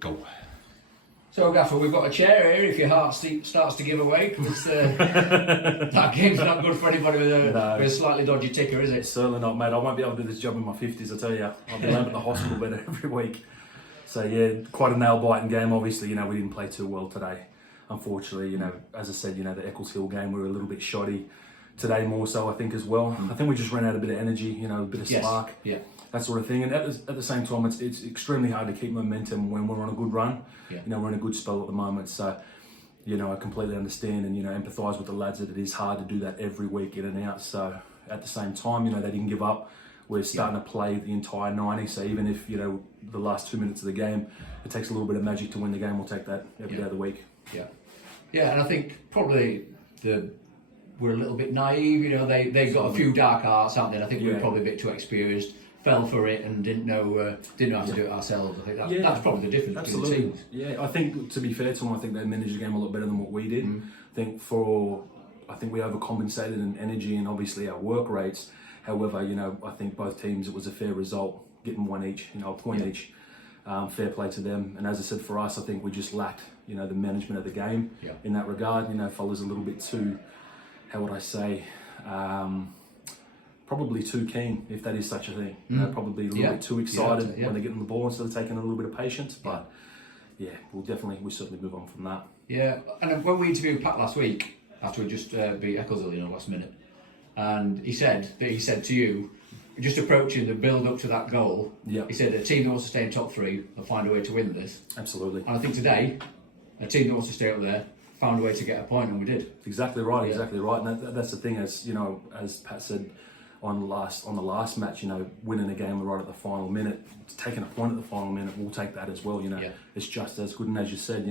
Go. So, Gaffer, we've got a chair here if your heart starts to give away, because that game's not good for anybody with a slightly dodgy ticker, is it? Certainly not, mate. I won't be able to do this job in my 50s, I tell you. I'll be laying at the hospital bed every week. So, yeah, quite a nail-biting game. Obviously, we didn't play too well today. Unfortunately, as I said, the Eccles Hill game, we were a little bit shoddy. Today more so, I think, as well. I think we just ran out a bit of energy, a bit of spark. Yeah. That sort of thing. And at the same time, it's extremely hard to keep momentum when we're on a good run. Yeah. We're in a good spell at the moment. So, I completely understand and, empathise with the lads that it is hard to do that every week in and out. So, at the same time, they didn't give up. We're starting to play the entire 90. So, even if, the last 2 minutes of the game, it takes a little bit of magic to win the game, we'll take that every day of the week. Yeah. Yeah, and I think probably we're a little bit naive. They've got a few dark arts, haven't they? And I think we're probably a bit too experienced. Fell for it and didn't know how to do it ourselves. I think that's probably the difference between the teams. Yeah, I think, to be fair to them, I think they managed the game a lot better than what we did. I think we overcompensated in energy and obviously our work rates. However, I think both teams, it was a fair result, getting one each, a point each. Fair play to them. And as I said, for us, I think we just lacked, the management of the game in that regard. Fellas a little bit too, how would I say, probably too keen, if that is such a thing. Probably a little bit too excited when they're getting the ball instead of taking a little bit of patience. But yeah, we'll certainly move on from that. Yeah, and when we interviewed Pat last week, after we just beat Eccleshill last minute, and he said to you, just approaching the build up to that goal, he said a team that wants to stay in top three will find a way to win this. Absolutely. And I think today, a team that wants to stay up there found a way to get a point, and we did. Exactly right, exactly right. And that's the thing, as Pat said on the last match, winning a game right at the final minute, taking a point at the final minute, we'll take that as well. It's just as good. And as you said,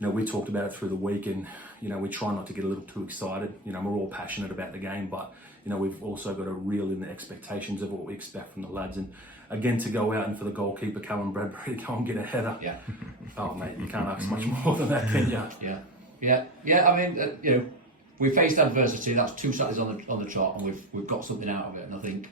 we talked about it through the week, and we try not to get a little too excited. We're all passionate about the game, but we've also got to reel in the expectations of what we expect from the lads. And again, to go out and for the goalkeeper, Callum Bradbury, to go and get a header. Yeah. Oh mate, you can't ask much more than that, can you? Yeah. I mean, we faced adversity. That's 2 Saturdays on the trot, and we've got something out of it. And I think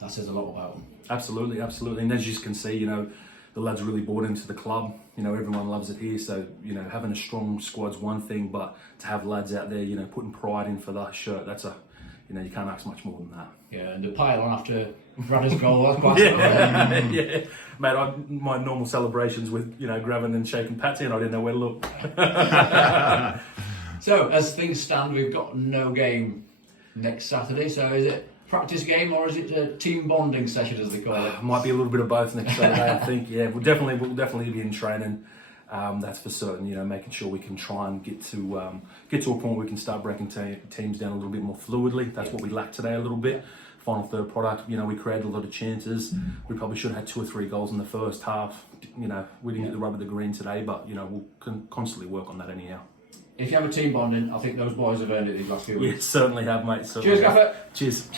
that says a lot about them. Absolutely. And as you can see, the lads really bought into the club. Everyone loves it here. So, having a strong squad's one thing, but to have lads out there, putting pride in for that shirt, that's you can't ask much more than that. Yeah, and the pile on after Bradder's goal, that's quite yeah, mate, my normal celebrations with, grabbing and shaking Patsy, and I didn't know where to look. So, as things stand, we've got no game next Saturday. So, is it practice game or is it a team bonding session, as they call it? Might be a little bit of both next Saturday, I think. Yeah, we'll definitely be in training. That's for certain. Making sure we can try and get to a point where we can start breaking teams down a little bit more fluidly. That's what we lacked today a little bit. Final third product, we created a lot of chances. We probably should have had 2 or 3 goals in the first half. We didn't get the rub of the green today, but we'll constantly work on that anyhow. If you have a team bonding, I think those boys have earned it these last few weeks. Yeah, certainly have, mate. Cheers, Gaffer. Cheers.